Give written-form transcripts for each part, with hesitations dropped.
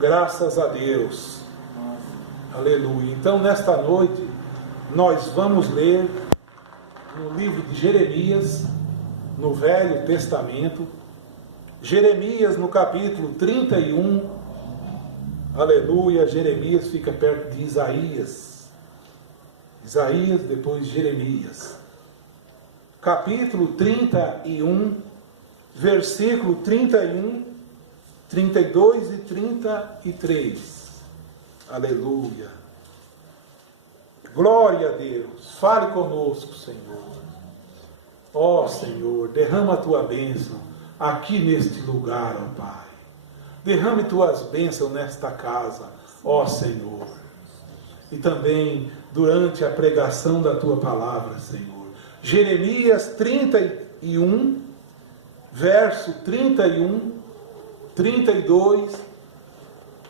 Graças a Deus. Aleluia. Então, nesta noite, nós vamos ler no livro de Jeremias, no Velho Testamento. Jeremias, no capítulo 31. Aleluia. Jeremias fica perto de Isaías. Isaías, depois Jeremias. Capítulo 31, versículo 31, 32 e 33. Aleluia. Glória a Deus. Fale conosco, Senhor. Ó Senhor, derrama a tua bênção aqui neste lugar, ó Pai. Derrame tuas bênçãos nesta casa, ó Senhor. E também durante a pregação da tua palavra, Senhor. Jeremias 31, verso 31, 32,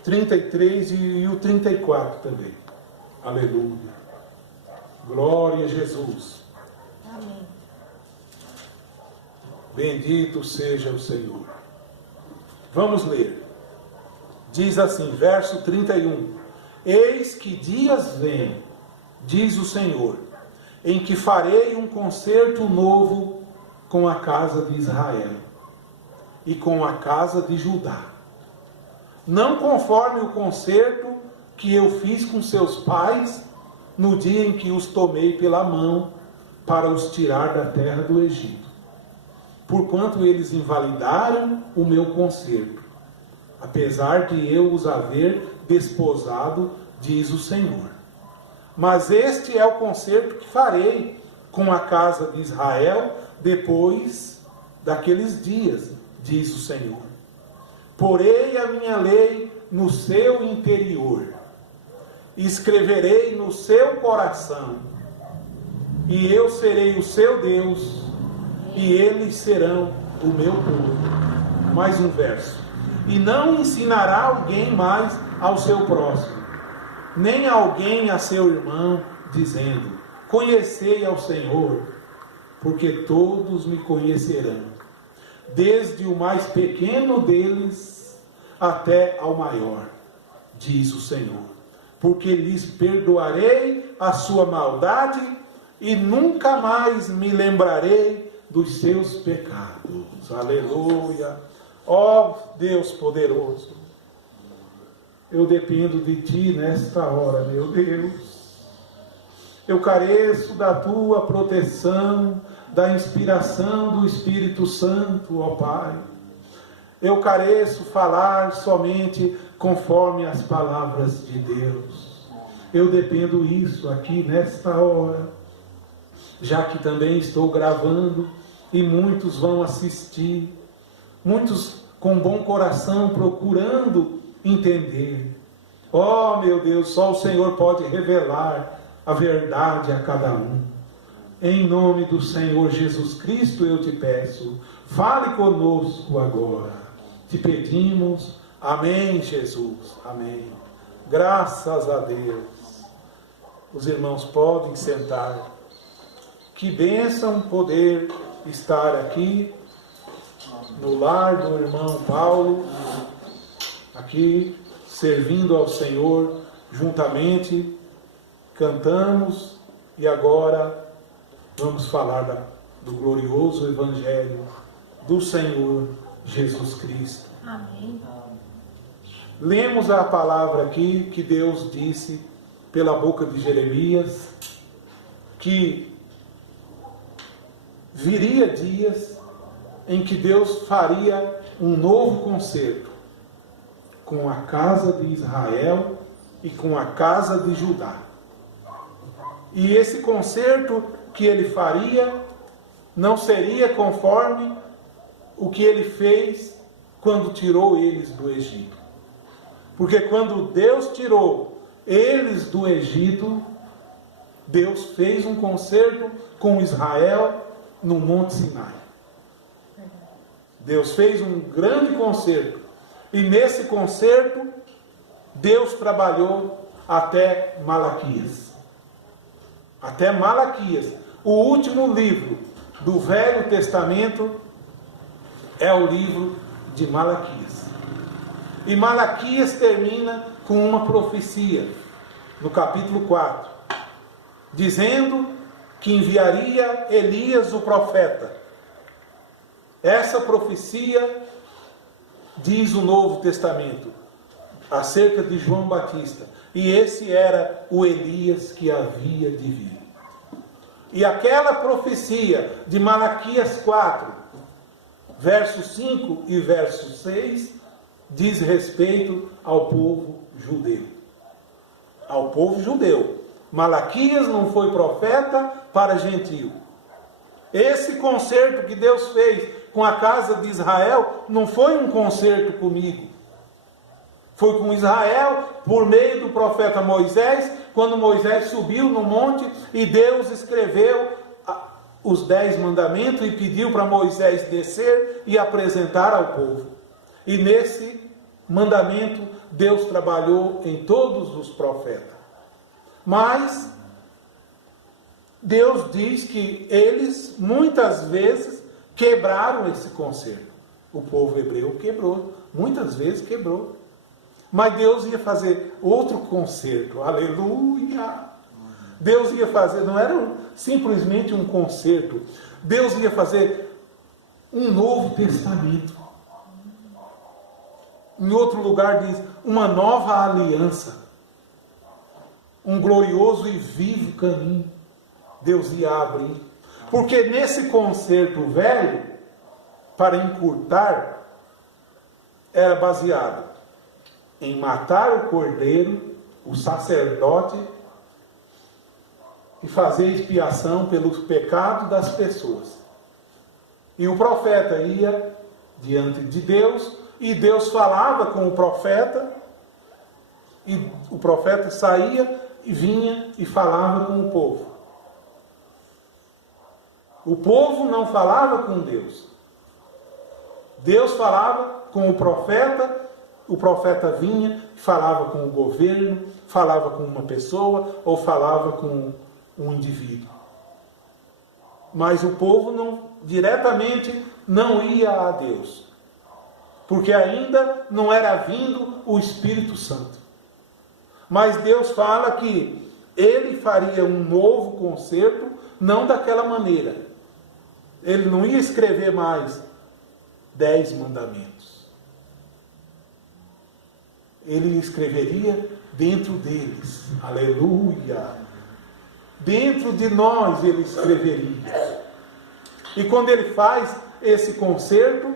33 e o 34 também. Aleluia. Glória a Jesus. Amém. Bendito seja o Senhor. Vamos ler. Diz assim, verso 31. Eis que dias vêm, diz o Senhor, em que farei um concerto novo com a casa de Israel e com a casa de Judá. Não conforme o concerto que eu fiz com seus pais no dia em que os tomei pela mão para os tirar da terra do Egito, porquanto eles invalidaram o meu concerto, apesar de eu os haver desposado, diz o Senhor. Mas este é o concerto que farei com a casa de Israel depois daqueles dias, diz o Senhor. Porei a minha lei no seu interior, escreverei no seu coração, e eu serei o seu Deus, e eles serão o meu povo. Mais um verso. E não ensinará alguém mais ao seu próximo, nem alguém a seu irmão, dizendo, conhecei ao Senhor, porque todos me conhecerão, desde o mais pequeno deles até ao maior, diz o Senhor, porque lhes perdoarei a sua maldade e nunca mais me lembrarei dos seus pecados. Aleluia. Ó Deus poderoso, eu dependo de Ti nesta hora, meu Deus. Eu careço da Tua proteção, da inspiração do Espírito Santo, ó Pai. Eu careço falar somente conforme as palavras de Deus. Eu dependo isso aqui nesta hora, já que também estou gravando e muitos vão assistir, muitos com bom coração procurando entender. Oh meu Deus, só o Senhor pode revelar a verdade a cada um. Em nome do Senhor Jesus Cristo eu te peço, fale conosco agora. Te pedimos, amém, Jesus, amém. Graças a Deus. Os irmãos podem sentar. Que bênção poder estar aqui no lar do irmão Paulo, aqui servindo ao Senhor juntamente. Cantamos e agora vamos falar do glorioso Evangelho do Senhor Jesus Cristo. Amém. Lemos a palavra aqui que Deus disse pela boca de Jeremias, que viria dias em que Deus faria um novo concerto com a casa de Israel e com a casa de Judá. E esse concerto que ele faria não seria conforme o que ele fez quando tirou eles do Egito. Porque quando Deus tirou eles do Egito, Deus fez um concerto com Israel no Monte Sinai. Deus fez um grande concerto. E nesse concerto, Deus trabalhou até Malaquias. Até Malaquias. O último livro do Velho Testamento é o livro de Malaquias. E Malaquias termina com uma profecia, no capítulo 4, dizendo que enviaria Elias o profeta. Essa profecia diz o Novo Testamento acerca de João Batista. E esse era o Elias que havia de vir. E aquela profecia de Malaquias 4, versos 5 e verso 6, diz respeito ao povo judeu. Ao povo judeu. Malaquias não foi profeta para gentio. Esse concerto que Deus fez com a casa de Israel não foi um concerto comigo. Foi com Israel por meio do profeta Moisés, quando Moisés subiu no monte e Deus escreveu os 10 mandamentos e pediu para Moisés descer e apresentar ao povo. E nesse mandamento Deus trabalhou em todos os profetas. Mas Deus diz que eles muitas vezes quebraram esse concerto. O povo hebreu quebrou, muitas vezes quebrou. Mas Deus ia fazer outro concerto, aleluia! Deus ia fazer, não era simplesmente um concerto, Deus ia fazer um novo testamento. Em outro lugar diz, uma nova aliança, um glorioso e vivo caminho, Deus ia abrir. Porque nesse concerto velho, para encurtar, era baseado em matar o cordeiro, o sacerdote, e fazer expiação pelos pecados das pessoas. E o profeta ia diante de Deus, e Deus falava com o profeta, e o profeta saía e vinha e falava com o povo. O povo não falava com Deus. Deus falava com o profeta vinha, falava com o governo, falava com uma pessoa ou falava com um indivíduo. Mas o povo diretamente não ia a Deus, porque ainda não era vindo o Espírito Santo. Mas Deus fala que Ele faria um novo concerto, não daquela maneira. Ele não ia escrever mais 10 mandamentos. Ele escreveria dentro deles. Aleluia! Dentro de nós Ele escreveria. E quando Ele faz esse concerto,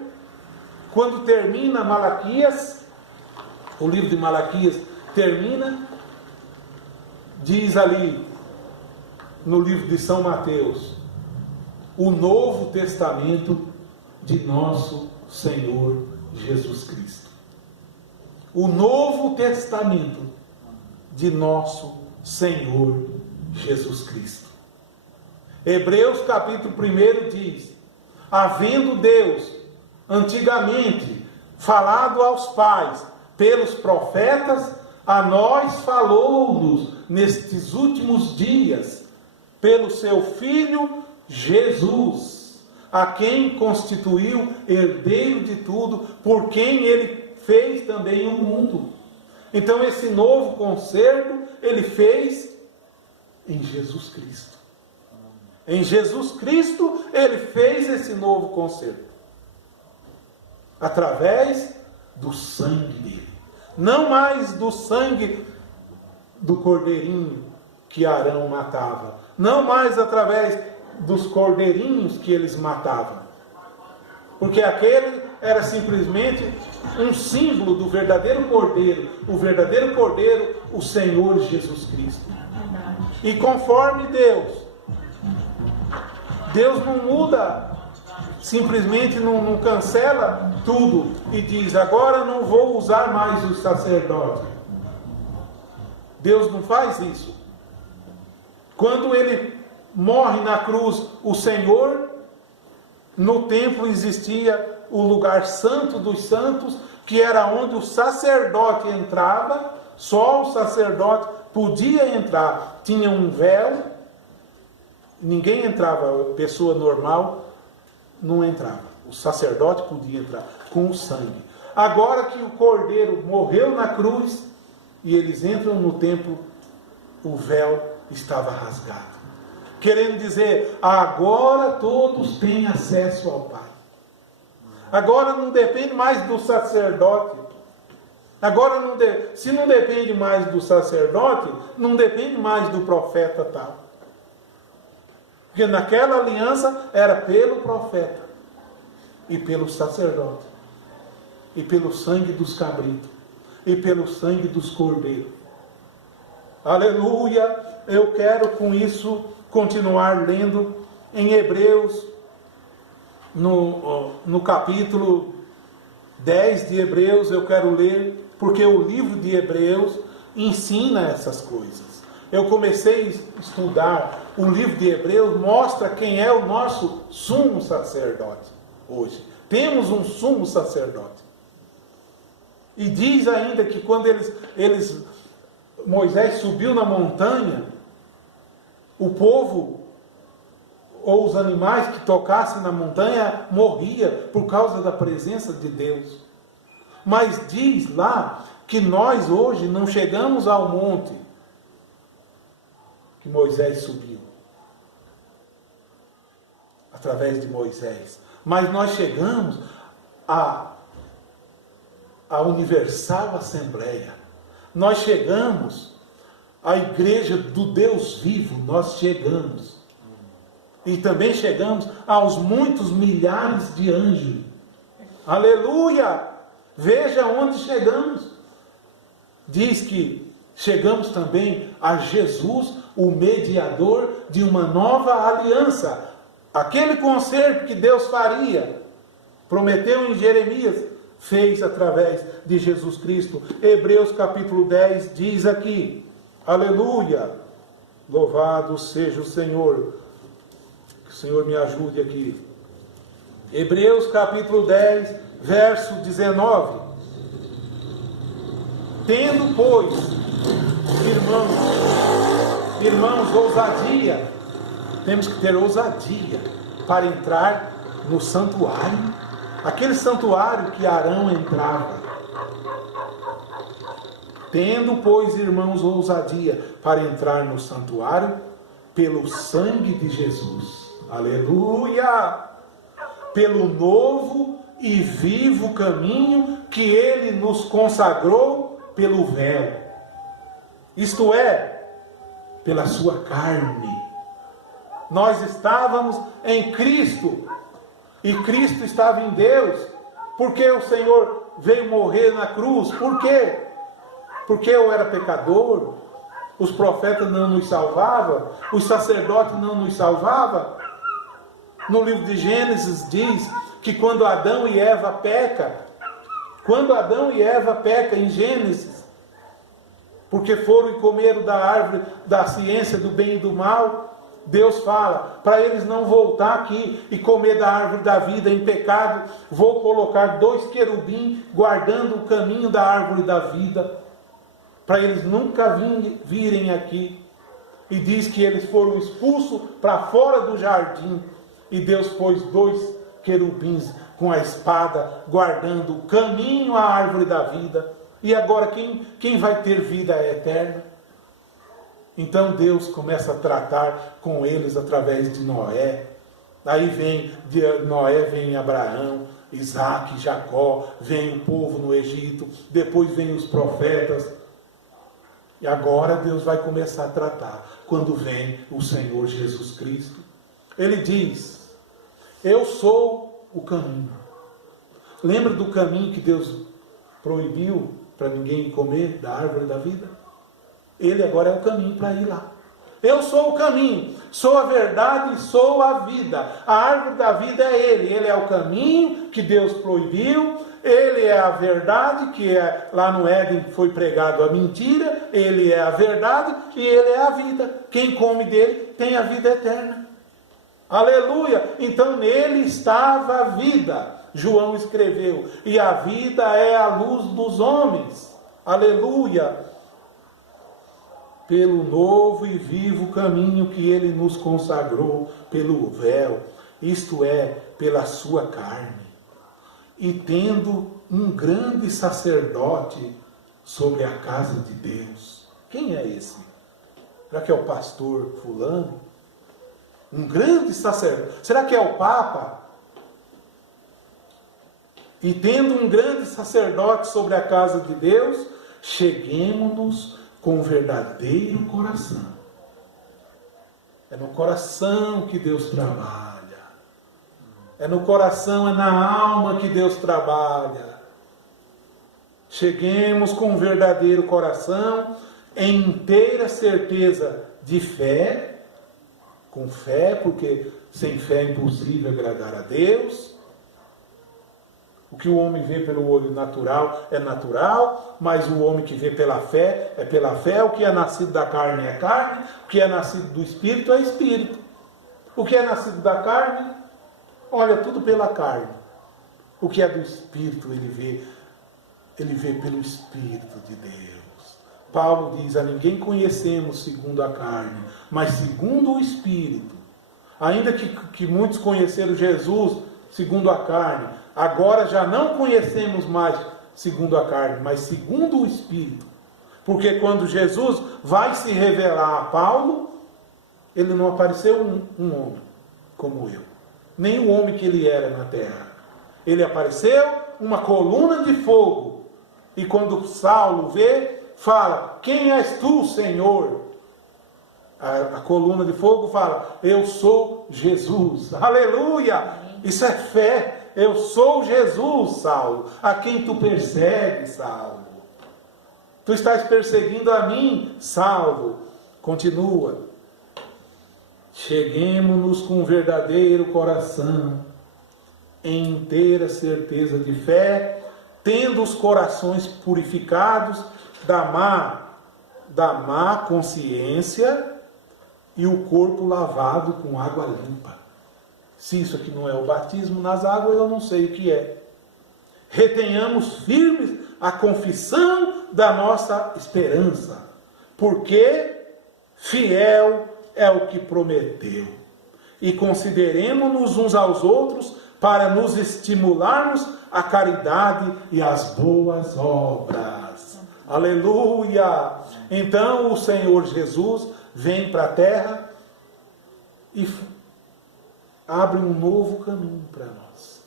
quando termina Malaquias, o livro de Malaquias termina, diz ali no livro de São Mateus, o Novo Testamento de nosso Senhor Jesus Cristo. O Novo Testamento de nosso Senhor Jesus Cristo. Hebreus capítulo 1 diz, havendo Deus antigamente falado aos pais pelos profetas, a nós falou-nos nestes últimos dias pelo seu Filho Jesus, a quem constituiu herdeiro de tudo, por quem Ele fez também o mundo. Então esse novo concerto Ele fez em Jesus Cristo. Em Jesus Cristo Ele fez esse novo concerto. Através do sangue dele. Não mais do sangue do cordeirinho que Arão matava. Não mais através dos cordeirinhos que eles matavam. Porque aquele era simplesmente um símbolo do verdadeiro cordeiro. O verdadeiro cordeiro, o Senhor Jesus Cristo. E conforme Deus não muda, simplesmente não cancela tudo e diz, agora não vou usar mais o sacerdote. Deus não faz isso. Quando Ele morre na cruz, o Senhor, no templo existia o lugar santo dos santos, que era onde o sacerdote entrava, só o sacerdote podia entrar. Tinha um véu, ninguém entrava, pessoa normal não entrava. O sacerdote podia entrar com o sangue. agora que o Cordeiro morreu na cruz, e eles entram no templo, o véu estava rasgado. Querendo dizer, agora todos têm acesso ao Pai. Agora não depende mais do sacerdote. Agora, se não depende mais do sacerdote, não depende mais do profeta tal. Porque naquela aliança era pelo profeta e pelo sacerdote e pelo sangue dos cabritos e pelo sangue dos cordeiros. Aleluia! Eu quero com isso continuar lendo em Hebreus, no capítulo 10 de Hebreus, eu quero ler, porque o livro de Hebreus ensina essas coisas. Eu comecei a estudar o livro de Hebreus, mostra quem é o nosso sumo sacerdote hoje. Temos um sumo sacerdote. E diz ainda que quando Moisés subiu na montanha, o povo ou os animais que tocassem na montanha morria por causa da presença de Deus. Mas diz lá que nós hoje não chegamos ao monte que Moisés subiu, através de Moisés, mas nós chegamos à Universal Assembleia. Nós chegamos à igreja do Deus vivo, nós chegamos. E também chegamos aos muitos milhares de anjos. Aleluia! Veja onde chegamos. Diz que chegamos também a Jesus, o mediador de uma nova aliança. Aquele concerto que Deus faria, prometeu em Jeremias, fez através de Jesus Cristo. Hebreus capítulo 10 diz aqui, aleluia, louvado seja o Senhor. Que o Senhor me ajude aqui. Hebreus capítulo 10, verso 19. Tendo, pois, irmãos, ousadia, temos que ter ousadia para entrar no santuário, aquele santuário que Arão entrava. Tendo, pois, irmãos, ousadia para entrar no santuário, pelo sangue de Jesus, aleluia, pelo novo e vivo caminho que Ele nos consagrou pelo véu, isto é, pela sua carne. Nós estávamos em Cristo, e Cristo estava em Deus, porque o Senhor veio morrer na cruz. Por quê? Porque eu era pecador, os profetas não nos salvavam, os sacerdotes não nos salvavam. No livro de Gênesis diz que quando Adão e Eva pecam, em Gênesis, porque foram e comeram da árvore da ciência do bem e do mal, Deus fala, para eles não voltar aqui e comer da árvore da vida em pecado, vou colocar 2 querubins guardando o caminho da árvore da vida, para eles nunca virem aqui. E diz que eles foram expulsos para fora do jardim, e Deus pôs 2 querubins com a espada, guardando o caminho à árvore da vida. E agora quem vai ter vida eterna? Então Deus começa a tratar com eles através de Noé. Aí de Noé vem Abraão, Isaac, Jacó, vem o povo no Egito, depois vem os profetas. E agora Deus vai começar a tratar quando vem o Senhor Jesus Cristo. Ele diz, eu sou o caminho. Lembra do caminho que Deus proibiu para ninguém comer da árvore da vida? Ele agora é o caminho para ir lá. Eu sou o caminho, sou a verdade e sou a vida. A árvore da vida é Ele. Ele é o caminho que Deus proibiu. Ele é a verdade, que é lá no Éden foi pregado a mentira. Ele é a verdade e Ele é a vida. Quem come dele tem a vida eterna. Aleluia! Então nele estava a vida. João escreveu, e a vida é a luz dos homens. Aleluia! Pelo novo e vivo caminho que Ele nos consagrou, pelo véu, isto é, pela sua carne. E tendo um grande sacerdote sobre a casa de Deus. Quem é esse? Será que é o pastor fulano? Um grande sacerdote. Será que é o Papa? E tendo um grande sacerdote sobre a casa de Deus, cheguemo-nos com verdadeiro coração. É no coração que Deus trabalha. É no coração, é na alma que Deus trabalha. Cheguemos com verdadeiro coração, em inteira certeza de fé, com fé, porque sem fé é impossível agradar a Deus. O que o homem vê pelo olho natural é natural, mas o homem que vê pela fé é pela fé. O que é nascido da carne é carne, o que é nascido do Espírito é Espírito. O que é nascido da carne, olha tudo pela carne. O que é do Espírito ele vê pelo Espírito de Deus. Paulo diz, a ninguém conhecemos segundo a carne, mas segundo o Espírito. Ainda que muitos conheceram Jesus segundo a carne, agora já não conhecemos mais segundo a carne, mas segundo o Espírito. Porque quando Jesus vai se revelar a Paulo, ele não apareceu um homem como eu, nem o homem que ele era na terra. Ele apareceu uma coluna de fogo. E quando Saulo vê, fala, quem és tu, Senhor? A coluna de fogo fala, eu sou Jesus. Aleluia! Isso é fé. Eu sou Jesus, Saulo, a quem tu persegues, Saulo. Tu estás perseguindo a mim, Saulo. Continua. Cheguemo-nos com verdadeiro coração, em inteira certeza de fé, tendo os corações purificados da má consciência e o corpo lavado com água limpa. Se isso aqui não é o batismo nas águas, eu não sei o que é. Retenhamos firmes a confissão da nossa esperança, porque fiel é o que prometeu. E consideremo-nos uns aos outros para nos estimularmos à caridade e às boas obras. Aleluia! Então o Senhor Jesus vem para a terra e abre um novo caminho para nós.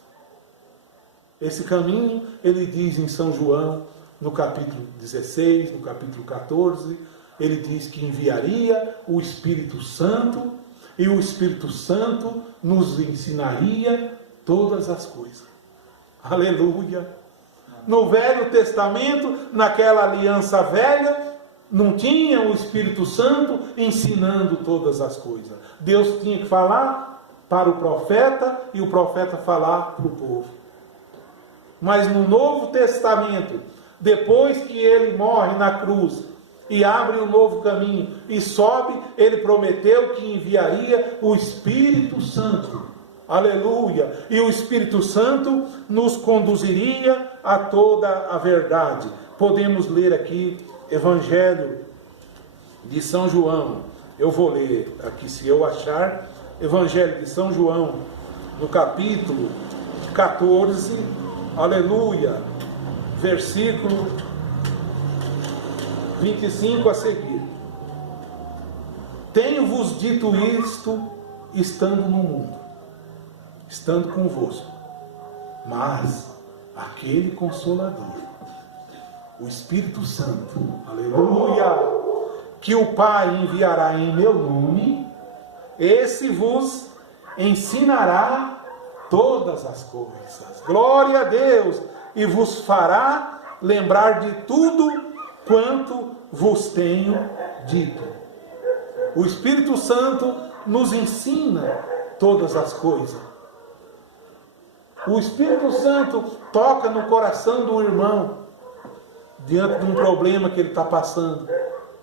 Esse caminho, ele diz em São João, no capítulo 16, no capítulo 14, ele diz que enviaria o Espírito Santo, e o Espírito Santo nos ensinaria todas as coisas. Aleluia! No Velho Testamento, naquela aliança velha, não tinha o Espírito Santo ensinando todas as coisas. Deus tinha que falar para o profeta e o profeta falar para o povo. Mas no Novo Testamento, depois que ele morre na cruz e abre um novo caminho e sobe, ele prometeu que enviaria o Espírito Santo. Aleluia! E o Espírito Santo nos conduziria a toda a verdade. Podemos ler aqui Evangelho de São João. Eu vou ler aqui, se eu achar, Evangelho de São João, no capítulo 14, aleluia, versículo 25 a seguir. Tenho-vos dito isto, estando no mundo, estando convosco, mas aquele Consolador, o Espírito Santo, aleluia, que o Pai enviará em meu nome, esse vos ensinará todas as coisas. Glória a Deus! E vos fará lembrar de tudo quanto vos tenho dito. O Espírito Santo nos ensina todas as coisas. O Espírito Santo toca no coração do irmão, diante de um problema que ele está passando,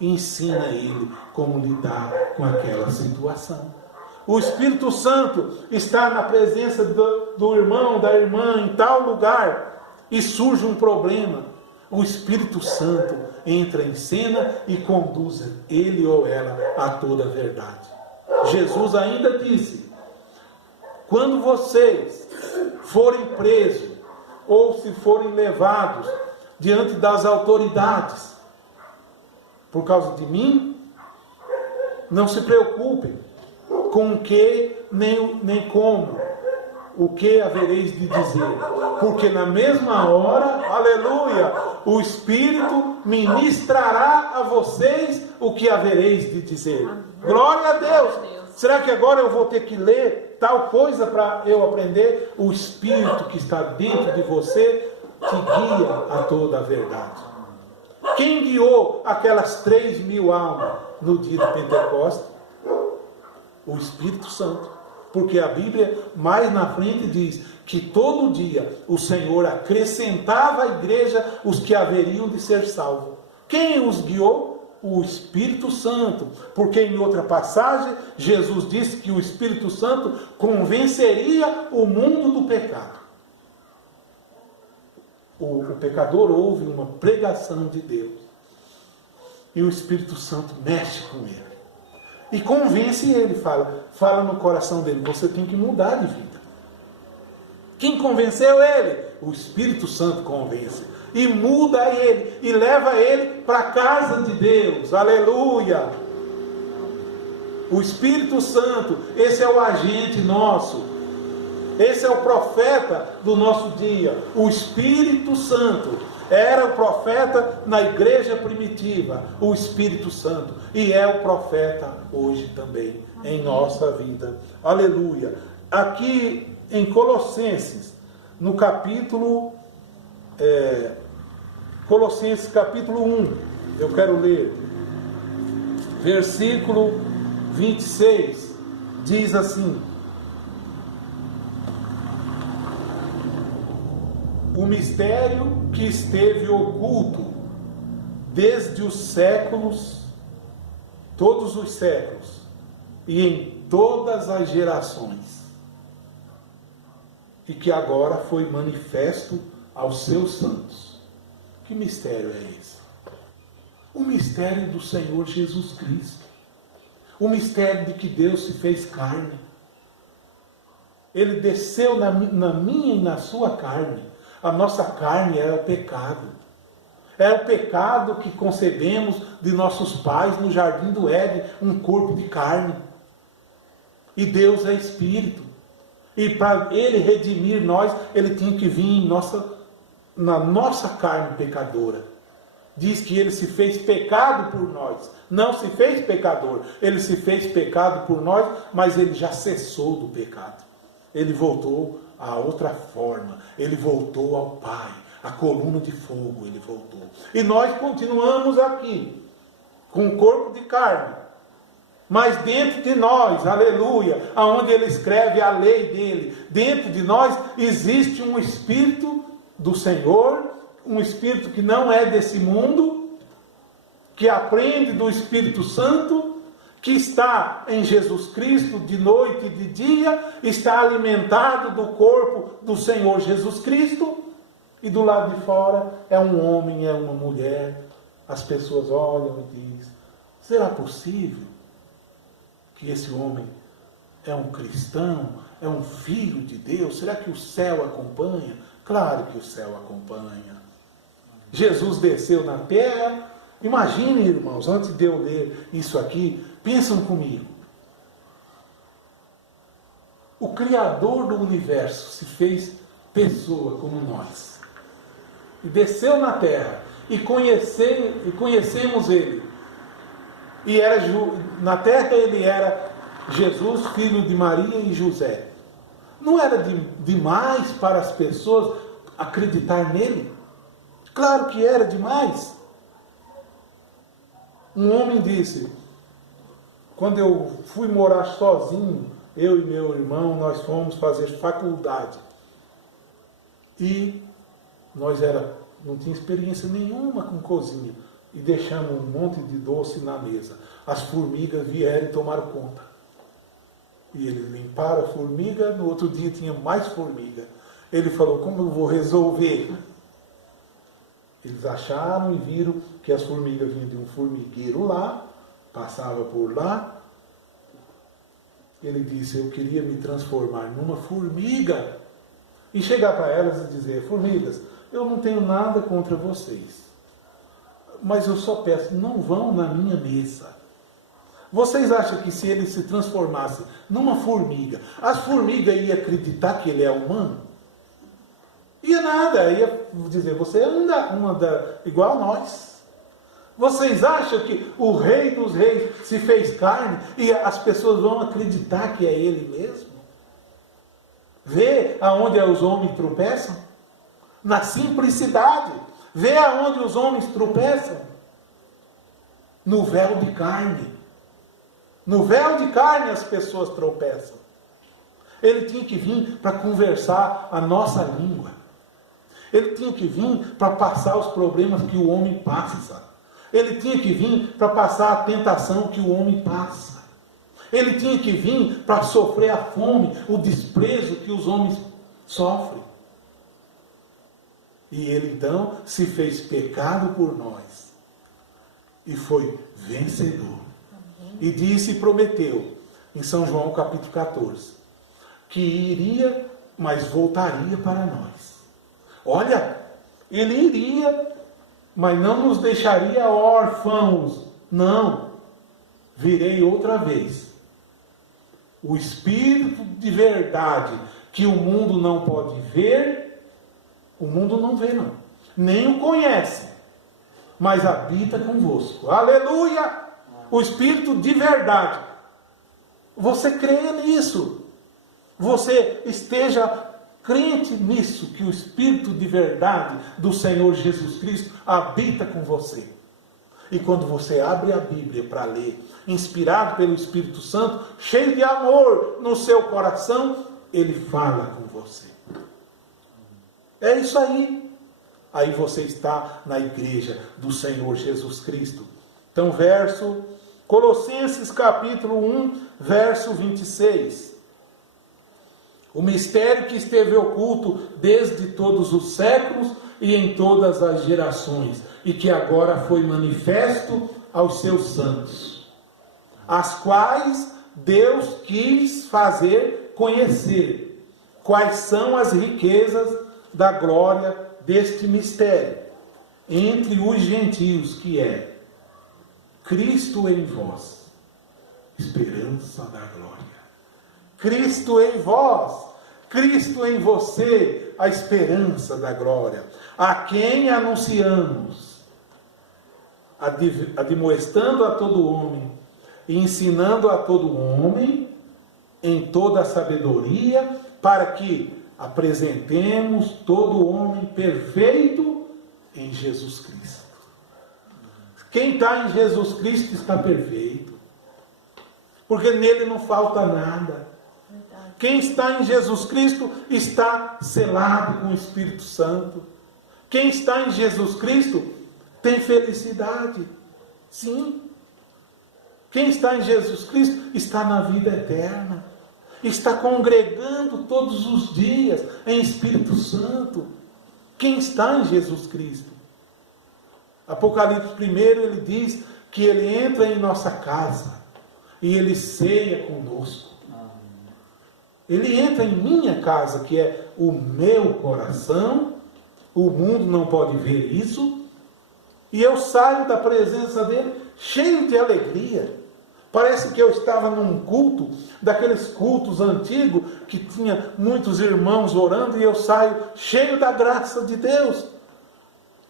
e ensina ele como lidar com aquela situação. O Espírito Santo está na presença do irmão, da irmã, em tal lugar, e surge um problema. O Espírito Santo entra em cena e conduz ele ou ela a toda a verdade. Jesus ainda disse, quando vocês forem presos ou se forem levados diante das autoridades por causa de mim, não se preocupem com o que nem como, o que havereis de dizer, porque na mesma hora, aleluia, o Espírito ministrará a vocês o que havereis de dizer. Glória a Deus! Será que agora eu vou ter que ler tal coisa para eu aprender? O Espírito que está dentro de você te guia a toda a verdade. Quem guiou aquelas 3.000 almas no dia de Pentecostes? O Espírito Santo. Porque a Bíblia, mais na frente, diz que todo dia o Senhor acrescentava à igreja os que haveriam de ser salvos. Quem os guiou? O Espírito Santo. Porque em outra passagem, Jesus disse que o Espírito Santo convenceria o mundo do pecado. O pecador ouve uma pregação de Deus. E o Espírito Santo mexe com ele. E convence ele, fala no coração dele, você tem que mudar de vida. Quem convenceu ele? O Espírito Santo convence. E muda ele, e leva ele para a casa de Deus. Aleluia! O Espírito Santo, esse é o agente nosso. Esse é o profeta do nosso dia. O Espírito Santo. Era o profeta na igreja primitiva, o Espírito Santo. E é o profeta hoje também, em nossa vida. Aleluia. Aqui em Colossenses, no capítulo... Colossenses capítulo 1, eu quero ler. Versículo 26, diz assim: o mistério que esteve oculto desde os séculos, todos os séculos, e em todas as gerações, e que agora foi manifesto aos seus santos. Que mistério é esse? O mistério do Senhor Jesus Cristo. O mistério de que Deus se fez carne. Ele desceu na minha e na sua carne. A nossa carne era o pecado. Era o pecado que concebemos de nossos pais no jardim do Éden, um corpo de carne. E Deus é Espírito. E para Ele redimir nós, Ele tinha que vir na nossa carne pecadora. Diz que Ele se fez pecado por nós. Não se fez pecador. Ele se fez pecado por nós, mas Ele já cessou do pecado. Ele voltou a outra forma. Ele voltou ao Pai. A coluna de fogo Ele voltou. E nós continuamos aqui, com o corpo de carne. Mas dentro de nós, aleluia, aonde Ele escreve a lei dele, dentro de nós existe um Espírito do Senhor, um Espírito que não é desse mundo, que aprende do Espírito Santo, que está em Jesus Cristo de noite e de dia, está alimentado do corpo do Senhor Jesus Cristo, e do lado de fora é um homem, é uma mulher. As pessoas olham e dizem: será possível que esse homem é um cristão, é um filho de Deus? Será que o céu acompanha? Claro que o céu acompanha. Jesus desceu na terra. Imagine, irmãos, antes de eu ler isso aqui, pensam comigo. O Criador do universo se fez pessoa como nós. E desceu na terra. E conhecemos Ele. E na terra Ele era Jesus, filho de Maria e José. Não era demais para as pessoas acreditar nele? Claro que era demais. Um homem disse, quando eu fui morar sozinho, eu e meu irmão, nós fomos fazer faculdade. E nós não tinha experiência nenhuma com cozinha. E deixamos um monte de doce na mesa. As formigas vieram e tomaram conta. E eles limparam a formiga, no outro dia tinha mais formiga. Ele falou, como eu vou resolver? Eles acharam e viram que as formigas vinham de um formigueiro lá, passava por lá. Ele disse, eu queria me transformar numa formiga e chegar para elas e dizer: formigas, eu não tenho nada contra vocês, mas eu só peço, não vão na minha mesa. Vocês acham que se ele se transformasse numa formiga, as formigas iam acreditar que ele é humano? Ia nada, ia dizer: você é igual a nós. Vocês acham que o rei dos reis se fez carne e as pessoas vão acreditar que é ele mesmo? Vê aonde os homens tropeçam? Na simplicidade. Vê aonde os homens tropeçam? No véu de carne. No véu de carne as pessoas tropeçam. Ele tinha que vir para conversar a nossa língua. Ele tinha que vir para passar os problemas que o homem passa. Ele tinha que vir para passar a tentação que o homem passa. Ele tinha que vir para sofrer a fome, o desprezo que os homens sofrem. E ele então se fez pecado por nós. E foi vencedor. E disse e prometeu, em São João capítulo 14, que iria, mas voltaria para nós. Olha, ele iria, mas não nos deixaria órfãos. Não, virei outra vez. O Espírito de verdade, que o mundo não pode ver, o mundo não vê não, nem o conhece, mas habita convosco. Aleluia! O Espírito de verdade. Você crê nisso? Você esteja crente nisso, que o Espírito de verdade do Senhor Jesus Cristo habita com você. E quando você abre a Bíblia para ler, inspirado pelo Espírito Santo, cheio de amor no seu coração, ele fala com você. É isso aí. Aí você está na igreja do Senhor Jesus Cristo. Então, Colossenses capítulo 1, verso 26. O mistério que esteve oculto desde todos os séculos e em todas as gerações, e que agora foi manifesto aos seus santos, as quais Deus quis fazer conhecer quais são as riquezas da glória deste mistério entre os gentios, que é Cristo em vós, esperança da glória. Cristo em vós, Cristo em você, a esperança da glória, a quem anunciamos, admoestando a todo homem, e ensinando a todo homem em toda a sabedoria, para que apresentemos todo homem perfeito em Jesus Cristo. Quem está em Jesus Cristo está perfeito, porque nele não falta nada. Quem está em Jesus Cristo está selado com o Espírito Santo. Quem está em Jesus Cristo tem felicidade. Sim. Quem está em Jesus Cristo está na vida eterna. Está congregando todos os dias em Espírito Santo. Quem está em Jesus Cristo? Apocalipse 1, ele diz que ele entra em nossa casa e ele ceia conosco. Ele entra em minha casa, que é o meu coração. O mundo não pode ver isso. E eu saio da presença dele cheio de alegria. Parece que eu estava num culto, daqueles cultos antigos, que tinha muitos irmãos orando, e eu saio cheio da graça de Deus.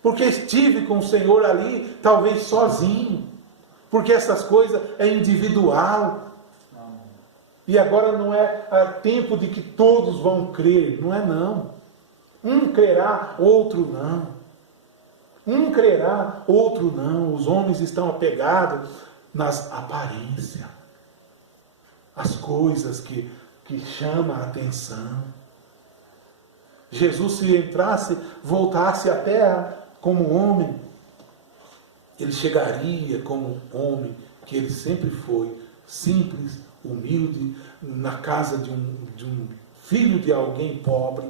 Porque estive com o Senhor ali, talvez sozinho. Porque essas coisas é individual. E agora não é tempo de que todos vão crer. Não é não. Um crerá, outro não. Um crerá, outro não. Os homens estão apegados nas aparências. As coisas que chamam a atenção. Jesus, se entrasse, voltasse à terra como homem, ele chegaria como homem que ele sempre foi, simples, humilde, na casa de um filho de alguém pobre,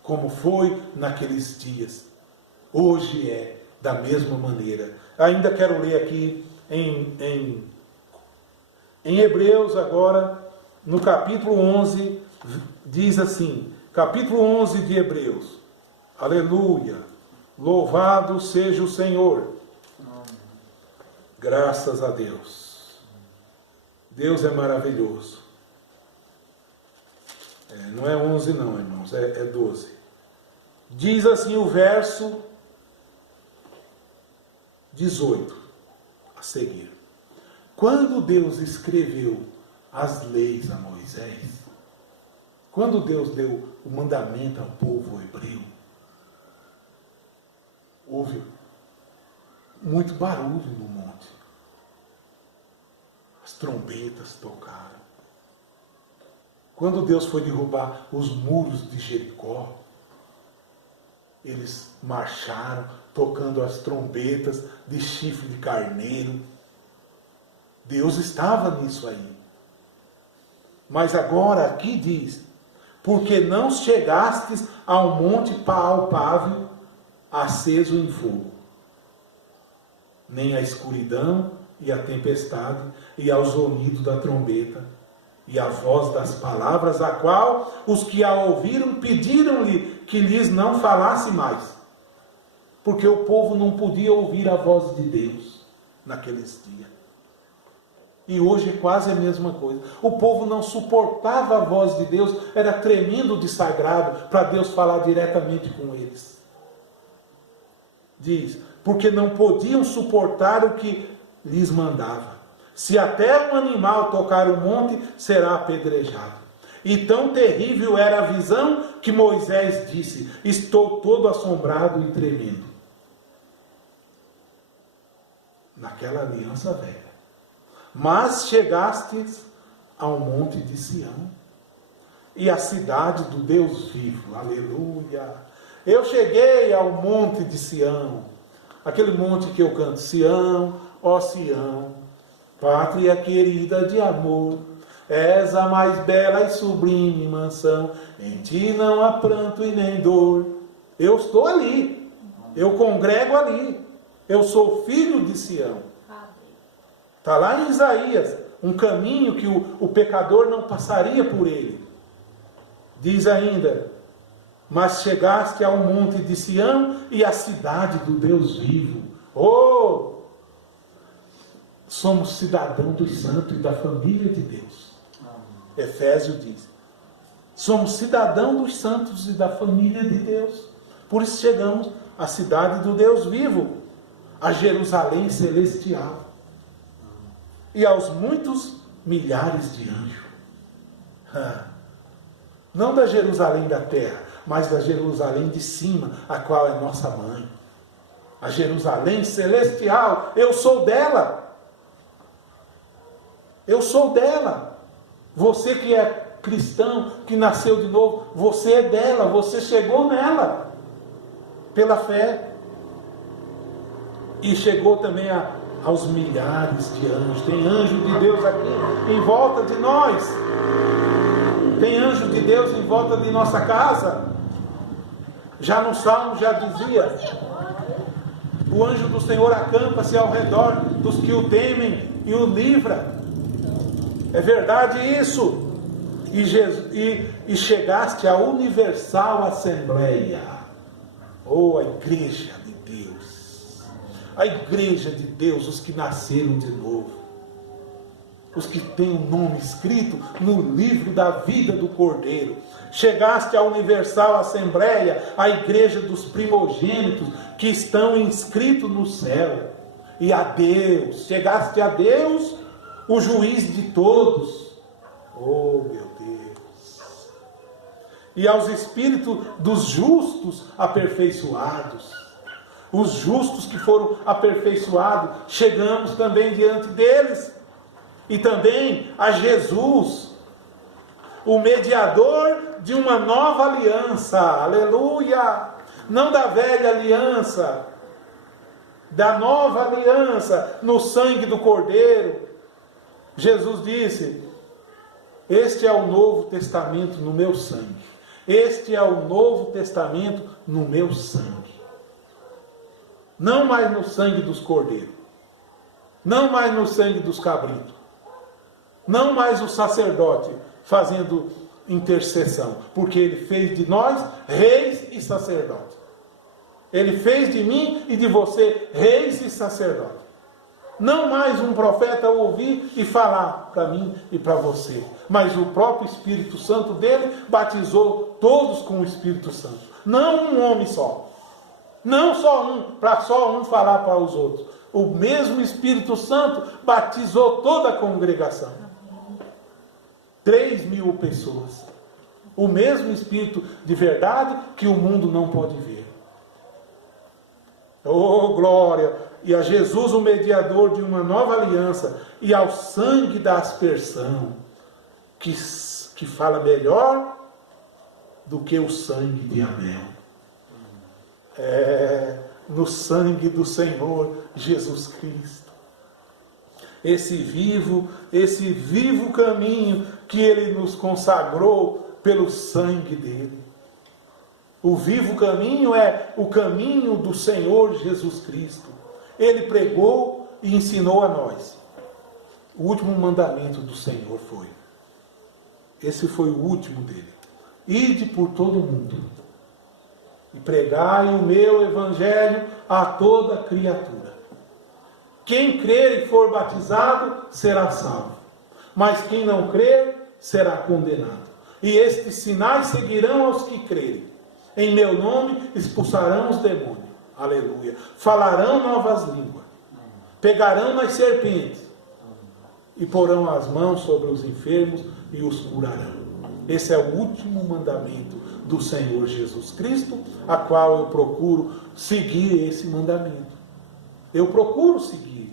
como foi naqueles dias. Hoje é da mesma maneira. Ainda quero ler aqui em Hebreus agora, no capítulo 11, diz assim: Capítulo 11 de Hebreus. Aleluia. Louvado seja o Senhor. Graças a Deus. Deus é maravilhoso. Não é 11 não, irmãos, é 12. Diz assim o verso 18 a seguir. Quando Deus escreveu as leis a Moisés, quando Deus deu o mandamento ao povo hebreu, houve muito barulho no monte. As trombetas tocaram. Quando Deus foi derrubar os muros de Jericó, eles marcharam tocando as trombetas de chifre de carneiro. Deus estava nisso aí. Mas agora aqui diz: porque não chegastes ao monte palpável, aceso em fogo, nem a escuridão e a tempestade, e ao zunido da trombeta, e a voz das palavras, a qual os que a ouviram pediram-lhe que lhes não falasse mais. Porque o povo não podia ouvir a voz de Deus naqueles dias. E hoje é quase a mesma coisa. O povo não suportava a voz de Deus, era tremendo de sagrado para Deus falar diretamente com eles. Diz, porque não podiam suportar o que lhes mandava. Se até um animal tocar o monte, será apedrejado. E tão terrível era a visão que Moisés disse: estou todo assombrado e tremendo. Naquela aliança velha. Mas chegastes ao monte de Sião, e a cidade do Deus vivo. Aleluia! Eu cheguei ao monte de Sião, aquele monte que eu canto: Sião, ó Sião, pátria querida de amor, és a mais bela e sublime mansão, em ti não há pranto e nem dor. Eu estou ali, eu congrego ali, eu sou filho de Sião. Está lá em Isaías, um caminho que o pecador não passaria por ele. Diz ainda: mas chegaste ao monte de Sião e à cidade do Deus vivo. Oh! Somos cidadãos dos santos e da família de Deus. Efésios diz: somos cidadãos dos santos e da família de Deus. Por isso chegamos à cidade do Deus vivo, a Jerusalém celestial, e aos muitos milhares de anjos. Não da Jerusalém da terra, mas da Jerusalém de cima, a qual é nossa mãe. A Jerusalém celestial, eu sou dela. Eu sou dela. Você que é cristão, que nasceu de novo, você é dela, você chegou nela, pela fé. E chegou também aos milhares de anjos. Tem anjo de Deus aqui em volta de nós. Tem anjo de Deus em volta de nossa casa. Já no Salmo já dizia: o anjo do Senhor acampa-se ao redor dos que o temem e o livra. É verdade isso. E chegaste à universal assembleia. Oh, a igreja de Deus. A igreja de Deus, os que nasceram de novo. Os que têm o nome escrito no livro da vida do Cordeiro. Chegaste à universal assembleia, a igreja dos primogênitos que estão inscritos no céu. E a Deus, chegaste a Deus, o juiz de todos. Oh, meu Deus. E aos espíritos dos justos aperfeiçoados. Os justos que foram aperfeiçoados, chegamos também diante deles. E também a Jesus, o mediador de uma nova aliança. Aleluia! Não da velha aliança, da nova aliança no sangue do Cordeiro. Jesus disse: este é o novo testamento no meu sangue. Este é o novo testamento no meu sangue. Não mais no sangue dos cordeiros. Não mais no sangue dos cabritos. Não mais o sacerdote fazendo intercessão, porque Ele fez de nós reis e sacerdotes. Ele fez de mim e de você reis e sacerdotes. Não mais um profeta ouvir e falar para mim e para você, mas o próprio Espírito Santo dele batizou todos com o Espírito Santo. Não um homem só. Não só um, para só um falar para os outros. O mesmo Espírito Santo batizou toda a congregação. 3.000 pessoas. O mesmo Espírito de verdade que o mundo não pode ver. Oh, glória! E a Jesus, o mediador de uma nova aliança, e ao sangue da aspersão, que fala melhor do que o sangue de Abel. No sangue do Senhor Jesus Cristo. Esse vivo caminho que Ele nos consagrou pelo sangue dele. O vivo caminho é o caminho do Senhor Jesus Cristo. Ele pregou e ensinou a nós. O último mandamento do Senhor foi. Esse foi o último dele. Ide por todo o mundo e pregai o meu evangelho a toda criatura. Quem crer e for batizado será salvo, mas quem não crer será condenado. E estes sinais seguirão aos que crerem. Em meu nome expulsarão os demônios. Aleluia. Falarão novas línguas. Pegarão nas serpentes. E porão as mãos sobre os enfermos e os curarão. Esse é o último mandamento do Senhor Jesus Cristo, a qual eu procuro seguir esse mandamento. Eu procuro seguir.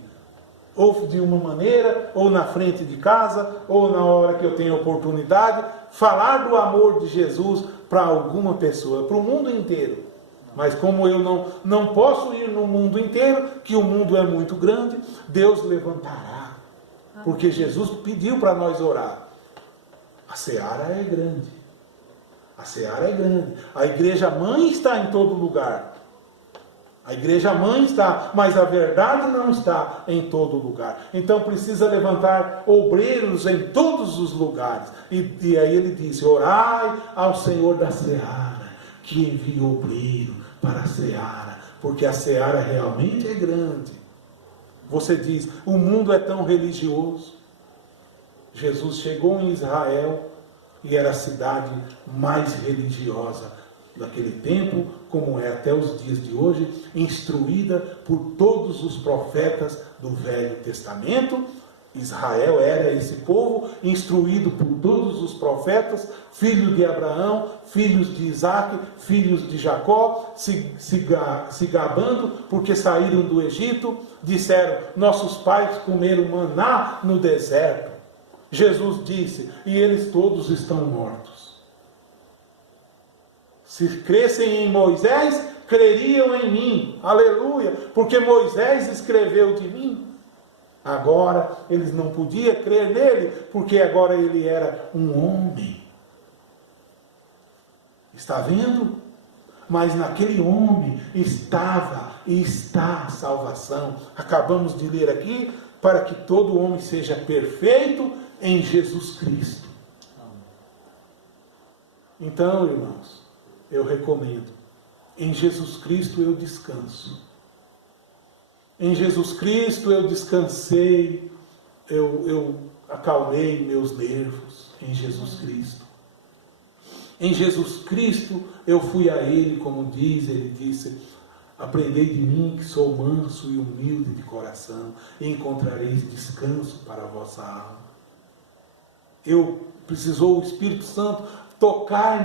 Ou de uma maneira, ou na frente de casa, ou na hora que eu tenho oportunidade, falar do amor de Jesus para alguma pessoa, para o mundo inteiro. Mas como eu não posso ir no mundo inteiro, que o mundo é muito grande, Deus levantará. Porque Jesus pediu para nós orar. A seara é grande. A seara é grande. A igreja mãe está em todo lugar. A igreja mãe está, mas a verdade não está em todo lugar. Então precisa levantar obreiros em todos os lugares. E aí ele diz, orai ao Senhor da seara, que envie obreiro para a seara, porque a seara realmente é grande. Você diz, o mundo é tão religioso. Jesus chegou em Israel e era a cidade mais religiosa daquele tempo, como é até os dias de hoje, instruída por todos os profetas do Velho Testamento. Israel era esse povo, instruído por todos os profetas, filhos de Abraão, filhos de Isaac, filhos de Jacó, se gabando porque saíram do Egito, disseram, nossos pais comeram maná no deserto. Jesus disse, e eles todos estão mortos. Se crescem em Moisés, creriam em mim. Aleluia! Porque Moisés escreveu de mim. Agora, eles não podiam crer nele, porque agora ele era um homem. Está vendo? Mas naquele homem estava e está a salvação. Acabamos de ler aqui, para que todo homem seja perfeito em Jesus Cristo. Então, irmãos, eu recomendo. Em Jesus Cristo eu descanso. Em Jesus Cristo eu descansei, eu acalmei meus nervos, em Jesus Cristo. Em Jesus Cristo eu fui a Ele, como diz, Ele disse, aprendei de mim que sou manso e humilde de coração, e encontrareis descanso para a vossa alma. Precisou o Espírito Santo tocar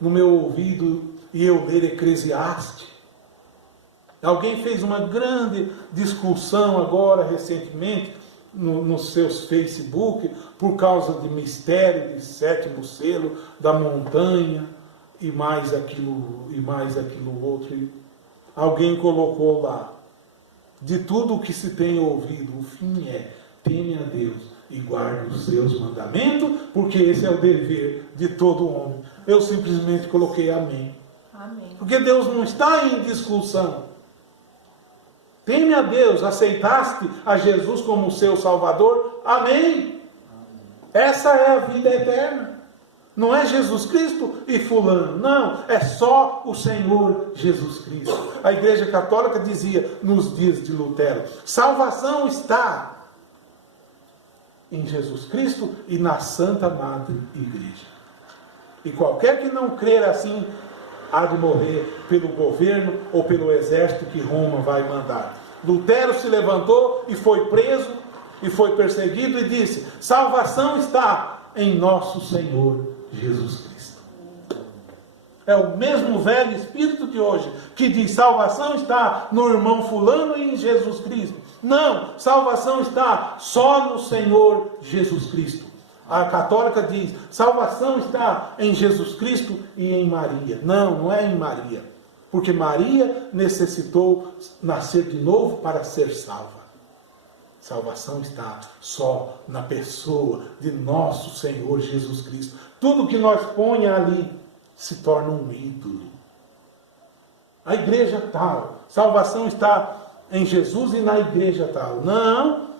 no meu ouvido e eu ler Eclesiastes. Alguém fez uma grande discussão agora, recentemente, nos seus Facebook, por causa de mistério, de sétimo selo, da montanha, e mais aquilo outro. E alguém colocou lá, de tudo o que se tem ouvido, o fim é, teme a Deus e guarde os seus mandamentos, porque esse é o dever de todo homem. Eu simplesmente coloquei amém. Amém. Porque Deus não está em discussão. Teme a Deus, aceitaste a Jesus como seu Salvador? Amém. Essa é a vida eterna. Não é Jesus Cristo e fulano. Não, é só o Senhor Jesus Cristo. A Igreja Católica dizia nos dias de Lutero: salvação está em Jesus Cristo e na Santa Madre Igreja. E qualquer que não crer assim, há de morrer pelo governo ou pelo exército que Roma vai mandar. Lutero se levantou e foi preso e foi perseguido e disse: salvação está em nosso Senhor Jesus Cristo. É o mesmo velho espírito de hoje que diz: salvação está no irmão fulano e em Jesus Cristo. Não, salvação está só no Senhor Jesus Cristo. A católica diz: salvação está em Jesus Cristo e em Maria. Não, não é em Maria, porque Maria necessitou nascer de novo para ser salva. Salvação está só na pessoa de nosso Senhor Jesus Cristo. Tudo que nós ponha ali se torna um ídolo. A igreja tal, salvação está em Jesus e na igreja tal. Não,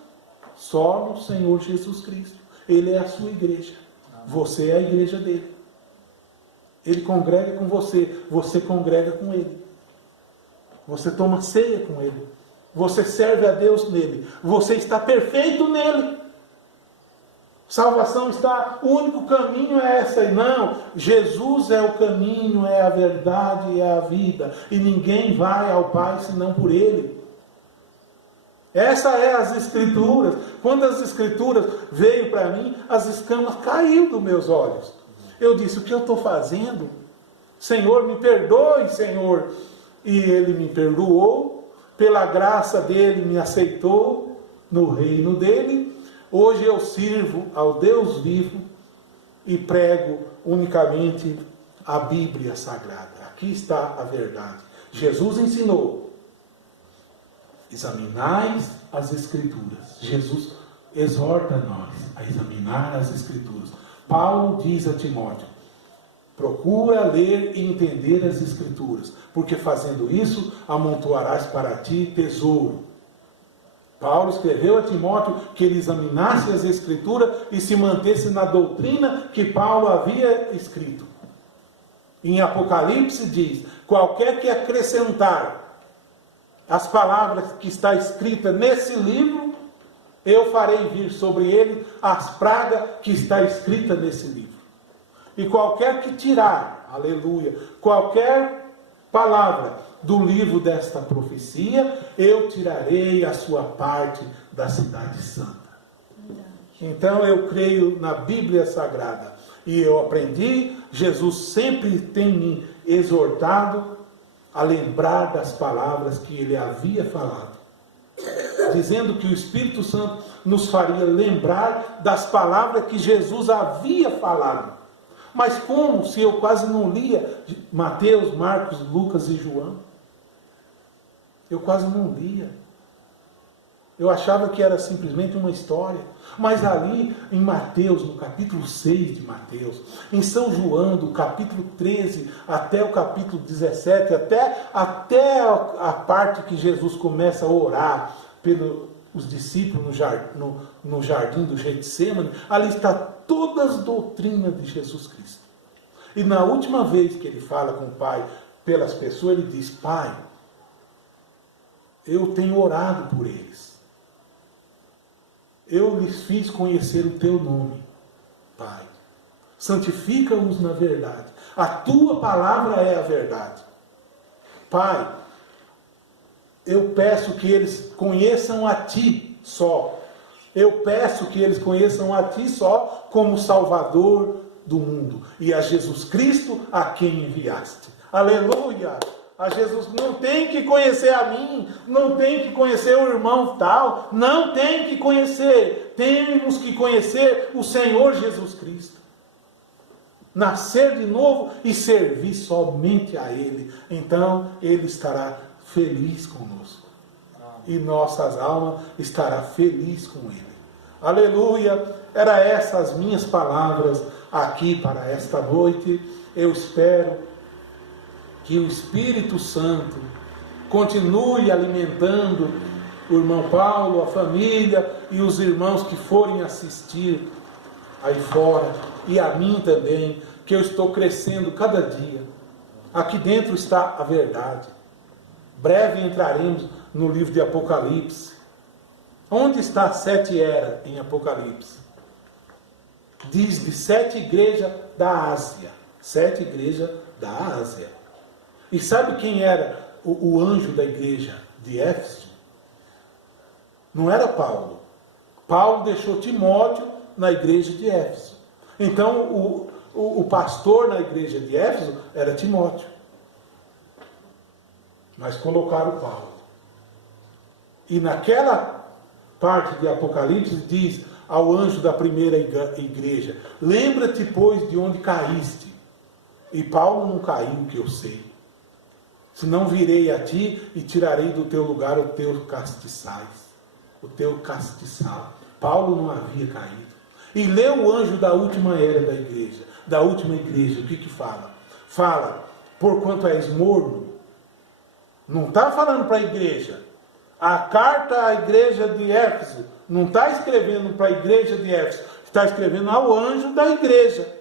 só no Senhor Jesus Cristo. Ele é a sua igreja. Você é a igreja dele. Ele congrega com você. Você congrega com ele. Você toma ceia com ele. Você serve a Deus nele. Você está perfeito nele. Salvação está... O único caminho é essa. E não, Jesus é o caminho, é a verdade, é a vida. E ninguém vai ao Pai senão por ele. Essa é as Escrituras. Quando as Escrituras veio para mim, as escamas caíram dos meus olhos. Eu disse: o que eu estou fazendo? Senhor, me perdoe, Senhor. E ele me perdoou. Pela graça dele me aceitou no reino dele. Hoje eu sirvo ao Deus vivo e prego unicamente a Bíblia Sagrada. Aqui está a verdade. Jesus ensinou: examinais as Escrituras. Jesus exorta nós a examinar as Escrituras. Paulo diz a Timóteo: procura ler e entender as Escrituras, porque fazendo isso amontoarás para ti tesouro. Paulo escreveu a Timóteo que ele examinasse as Escrituras e se mantesse na doutrina que Paulo havia escrito. Em Apocalipse diz: qualquer que acrescentar as palavras que está escrita nesse livro, eu farei vir sobre ele as pragas que está escrita nesse livro. E qualquer que tirar, aleluia, qualquer palavra do livro desta profecia, eu tirarei a sua parte da cidade santa. Então eu creio na Bíblia Sagrada. E eu aprendi, Jesus sempre tem me exortado a lembrar das palavras que ele havia falado, dizendo que o Espírito Santo nos faria lembrar das palavras que Jesus havia falado. Mas como, se eu quase não lia Mateus, Marcos, Lucas e João? Eu quase não lia. Eu achava que era simplesmente uma história. Mas ali em Mateus, no capítulo 6 de Mateus, em São João, do capítulo 13 até o capítulo 17, até a parte que Jesus começa a orar pelos discípulos no jardim do Getsêmani, ali está todas as doutrinas de Jesus Cristo. E na última vez que ele fala com o Pai pelas pessoas, ele diz: Pai, eu tenho orado por eles. Eu lhes fiz conhecer o teu nome, Pai. Santifica-os na verdade. A tua palavra é a verdade. Pai, eu peço que eles conheçam a ti só. Eu peço que eles conheçam a ti só como Salvador do mundo e a Jesus Cristo a quem enviaste. Aleluia! A Jesus não tem que conhecer a mim, não tem que conhecer o irmão tal, não tem que conhecer, temos que conhecer o Senhor Jesus Cristo. Nascer de novo e servir somente a Ele. Então Ele estará feliz conosco. E nossas almas estará feliz com Ele. Aleluia! Era essas as minhas palavras aqui para esta noite. Eu espero que o Espírito Santo continue alimentando o irmão Paulo, a família e os irmãos que forem assistir aí fora, e a mim também, que eu estou crescendo cada dia. Aqui dentro está a verdade. Breve entraremos no livro de Apocalipse. Onde está a 7 eras em Apocalipse? Diz de 7 igrejas da Ásia. 7 igrejas da Ásia. E sabe quem era o anjo da igreja de Éfeso? Não era Paulo. Paulo deixou Timóteo na igreja de Éfeso. Então o pastor na igreja de Éfeso era Timóteo. Mas colocaram Paulo. E naquela parte de Apocalipse diz ao anjo da primeira igreja: lembra-te, pois, de onde caíste. E Paulo não caiu, que eu sei. Senão virei a ti e tirarei do teu lugar o teu castiçais. O teu castiçal. Paulo não havia caído. E lê o anjo da última era da igreja. Da última igreja, o que fala? Fala, porquanto és morno. Não está falando para a igreja. A carta à igreja de Éfeso não está escrevendo para a igreja de Éfeso. Está escrevendo ao anjo da igreja.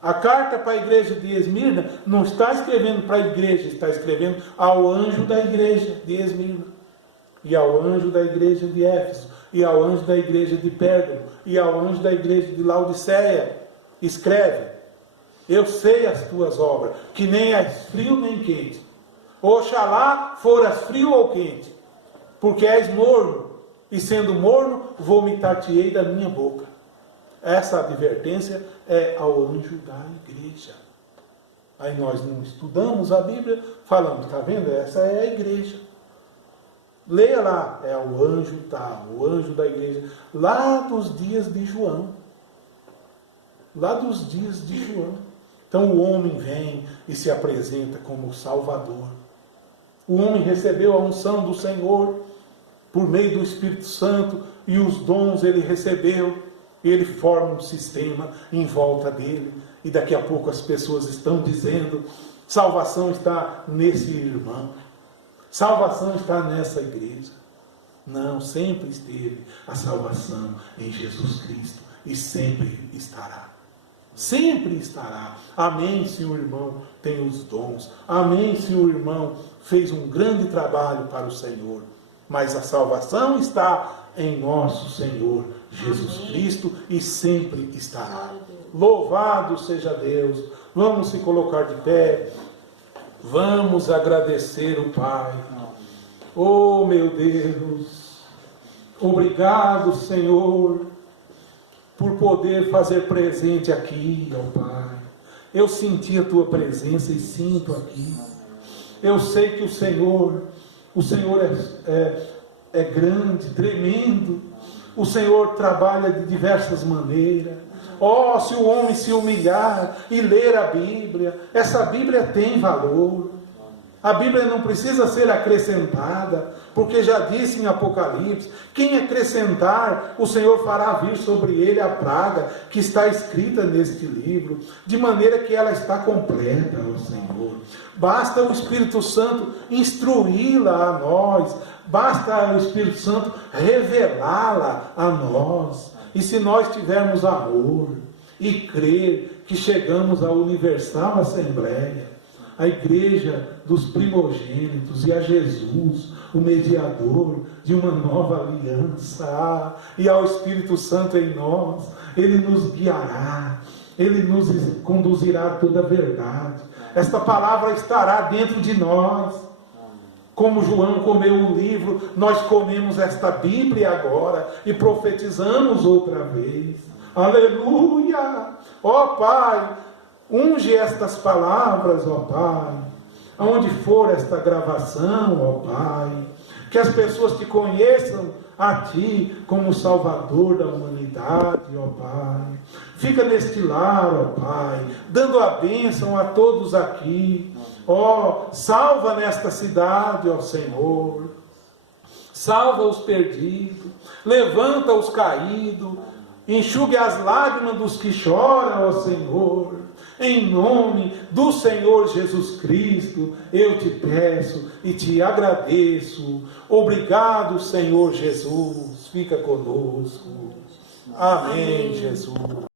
A carta para a igreja de Esmirna não está escrevendo para a igreja. Está escrevendo ao anjo da igreja de Esmirna. E ao anjo da igreja de Éfeso. E ao anjo da igreja de Pérgamo. E ao anjo da igreja de Laodiceia. Escreve: eu sei as tuas obras, que nem és frio nem quente. Oxalá foras frio ou quente, porque és morno, e sendo morno, vomitar-te-ei da minha boca. Essa advertência é ao anjo da igreja. Aí nós não estudamos a Bíblia, falamos, está vendo? Essa é a igreja. Leia lá, é o anjo tal, o anjo da igreja, lá dos dias de João. Lá dos dias de João. Então o homem vem e se apresenta como o Salvador. O homem recebeu a unção do Senhor por meio do Espírito Santo, e os dons ele recebeu. Ele forma um sistema em volta dele, e daqui a pouco as pessoas estão dizendo: salvação está nesse irmão, salvação está nessa igreja. Não, sempre esteve a salvação em Jesus Cristo, e sempre estará. Sempre estará. Amém, se o irmão tem os dons. Amém, se o irmão fez um grande trabalho para o Senhor. Mas a salvação está em nosso Senhor Jesus Cristo, e sempre estará. Louvado seja Deus. Vamos se colocar de pé. Vamos agradecer o Pai. Oh, meu Deus. Obrigado, Senhor, por poder fazer presente aqui, ó Pai. Eu senti a Tua presença e sinto aqui. Eu sei que o Senhor é grande, tremendo. O Senhor trabalha de diversas maneiras. Oh, se o homem se humilhar e ler a Bíblia, essa Bíblia tem valor. A Bíblia não precisa ser acrescentada, porque já disse em Apocalipse: quem acrescentar, o Senhor fará vir sobre ele a praga que está escrita neste livro, de maneira que ela está completa, ó Senhor. Basta o Espírito Santo instruí-la a nós, basta o Espírito Santo revelá-la a nós. E se nós tivermos amor e crer que chegamos à Universal Assembleia, a igreja dos primogênitos, e a Jesus, o mediador de uma nova aliança, e ao Espírito Santo em nós, Ele nos guiará, Ele nos conduzirá a toda a verdade. Esta palavra estará dentro de nós. Como João comeu o livro, nós comemos esta Bíblia agora e profetizamos outra vez. Aleluia! Ó Pai, unge estas palavras, ó Pai, aonde for esta gravação, ó Pai, que as pessoas te conheçam a Ti como Salvador da humanidade, ó Pai. Fica neste lar, ó Pai, dando a bênção a todos aqui. Ó, salva nesta cidade, ó Senhor. Salva os perdidos, levanta os caídos, enxugue as lágrimas dos que choram, ó Senhor. Em nome do Senhor Jesus Cristo, eu te peço e te agradeço. Obrigado, Senhor Jesus. Fica conosco. Amém, Jesus.